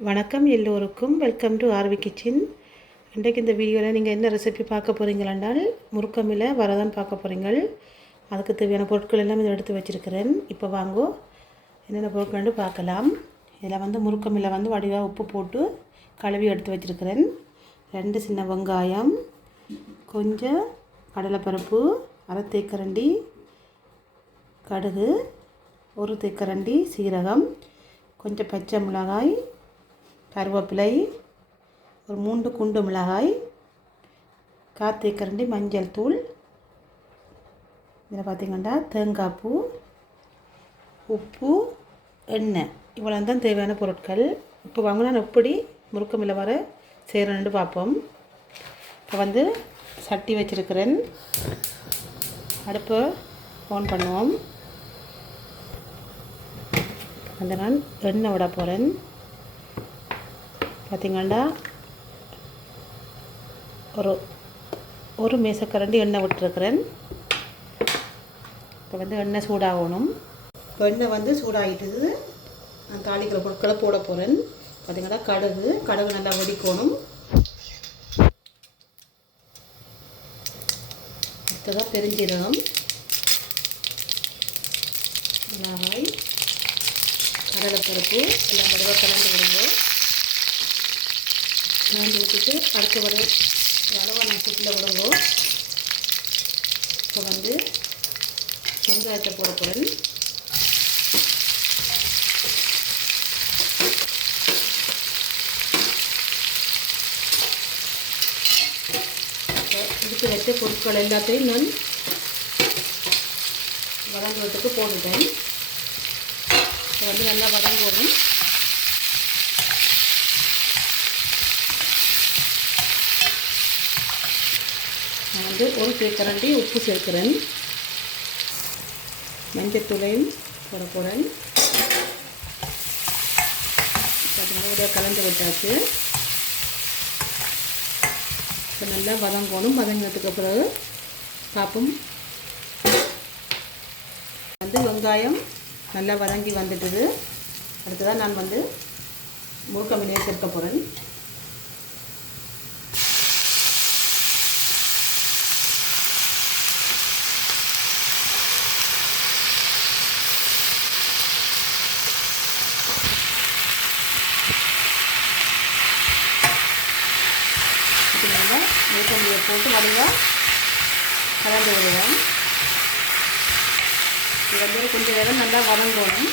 வணக்கம் எல்லோருக்கும். Welcome to RV kitchen. இன்றைக்கு இந்த வீடியோவில் நீங்கள் என்ன ரெசிபி பார்க்க போகிறீங்களாண்டால் முறுக்கமில் வரதான் பார்க்க போகிறீங்கள். அதுக்கு தேவையான பொருட்கள் எல்லாம் இதை எடுத்து வச்சுருக்கிறேன். இப்போ வாங்கோ என்னென்ன பொருட்கள் பார்க்கலாம். இதில் முறுக்கமில் வடிவாக உப்பு போட்டு கழுவி எடுத்து வச்சுருக்கிறேன். 2 சின்ன வெங்காயம், கொஞ்சம் கடலைப்பருப்பு, 1/2 தேக்கரண்டி கடுகு, 1 தேக்கரண்டி சீரகம், கொஞ்சம் பச்சை மிளகாய், கருவேப்பிலை, ஒரு 3 குண்டு மிளகாய், 1/4 தேக்கரண்டி மஞ்சள் தூள், இதில் பார்த்திங்கன்னா தேங்காய் பூ, உப்பு, எண்ணெய், இவ்வளோ தான் தேவையான பொருட்கள். இப்போ வாங்க நான் எப்படி முறுக்கமில் வர செய்கிறேன்னு பார்ப்போம். இப்போ சட்டி வச்சுருக்கிறேன். அடுப்பை ஆன் பண்ணுவோம். நான் எண்ணெய் விட போகிறேன். பார்த்திங்கன்னா ஒரு மேசக்கரண்டி எண்ணெய் விட்டுருக்கிறேன். இப்போ எண்ணெய் சூடாகணும். இப்போ எண்ணெய் சூடாகிட்டுது. நான் தாளிக்கிற பொருட்களை போட போகிறேன். பார்த்திங்கன்னா கடுகு நல்லா வெடிக்கணும். அடுத்ததாக பெருஞ்சீரகம், மிளகாய், கடலைப்பருப்பு எல்லாம் வடிவாக கலந்து விடுவோம். கலந்து விட்டுட்டு அடுத்த அளவான சுட்டில் விடுவோம். இப்போ வெங்காயத்தை போட போகிறேன். இதுக்கு வச்ச பொருட்கள் எல்லாத்தையும் நான் வதங்குறதுக்கு போட்டுட்டேன். நல்லா வதங்கணும். நான் 1 தேக்கரண்டி உப்பு சேர்க்கிறேன். மஞ்சள் தூளையும் போட போகிறேன். இதை கலந்து விட்டாச்சு. இப்போ நல்லா வதங்கணும். வதங்கினதுக்கு பிறகு பார்ப்போம். வெங்காயம் நல்லா வதங்கி வந்துட்டுது. அடுத்ததாக நான் முறுக்கமிலே சேர்க்க போகிறேன். முறுக்கமிலையை போட்டு வடிவாக கலந்து விடுவோம். இது கொஞ்சம் நேரம் நல்லா வதங்கணும்.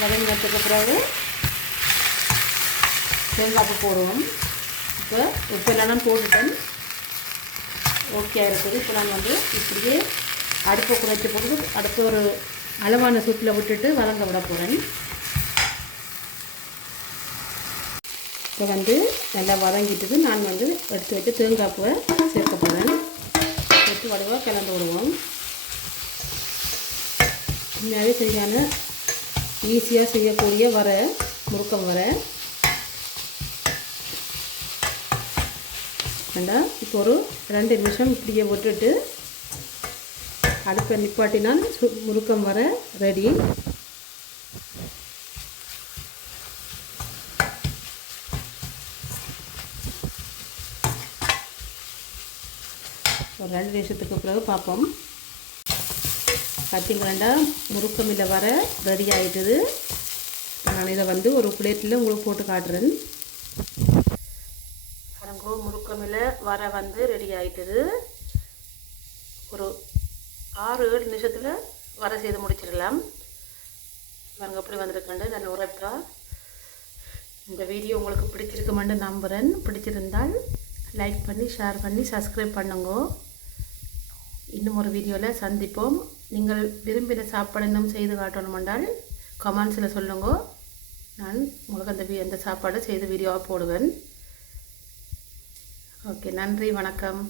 வதங்கினதுக்கு பிறகு தேங்காய் பூ போடுவோம். இப்போ நான் போட்டுட்டேன். ஓகே இருக்குது. இப்போ நான் இப்படியே அடுப்பை குறைச்சி போட்டு அடுத்து ஒரு அளவான சூட்டில் விட்டுட்டு வதங்க விட போகிறேன். இப்போ நல்லா வதங்கிட்டு நான் எடுத்து வச்சு தேங்காய் பூவை சேர்க்க போகிறேன். சேர்த்து வடிவாக கலந்து விடுவோம். உண்மையாகவே சரியான ஈஸியாக செய்யக்கூடிய முறுக்கம் வேண்டாம். இப்போ ஒரு 2 நிமிஷம் இப்படியே விட்டுட்டு அடுப்பை நிப்பாட்டினால் முறுக்கம் ரெடி. ஒரு 2 நிமிஷத்துக்கு பிறகு பார்ப்போம். பார்த்திங்களா முறுக்கமில் ரெடி ஆகிட்டுது. நான் இதை ஒரு பிளேட்டில் உங்களுக்கு போட்டு காட்டுறேன். பாருங்க, முறுக்கமில் ரெடி ஆகிட்டுது. ஒரு 6-7 நிமிஷத்தில் செய்து முடிச்சிடலாம். பாருங்க எப்படி வந்திருக்கேன் நல்ல உரைப்பா. இந்த வீடியோ உங்களுக்கு பிடிச்சிருக்குமென்னு நம்புகிறேன். பிடிச்சிருந்தால் லைக் பண்ணி, ஷேர் பண்ணி, சப்ஸ்கிரைப் பண்ணுங்க. இன்னும் ஒரு வீடியோவில் சந்திப்போம். நீங்கள் விரும்பின சாப்பாடு இன்னும் செய்து காட்டணுமென்றால் கமெண்ட்ஸில் சொல்லுங்க. நான் உங்களுக்கு அந்த சாப்பாடு செய்து வீடியோவாக போடுவேன். ஓகே, நன்றி, வணக்கம்.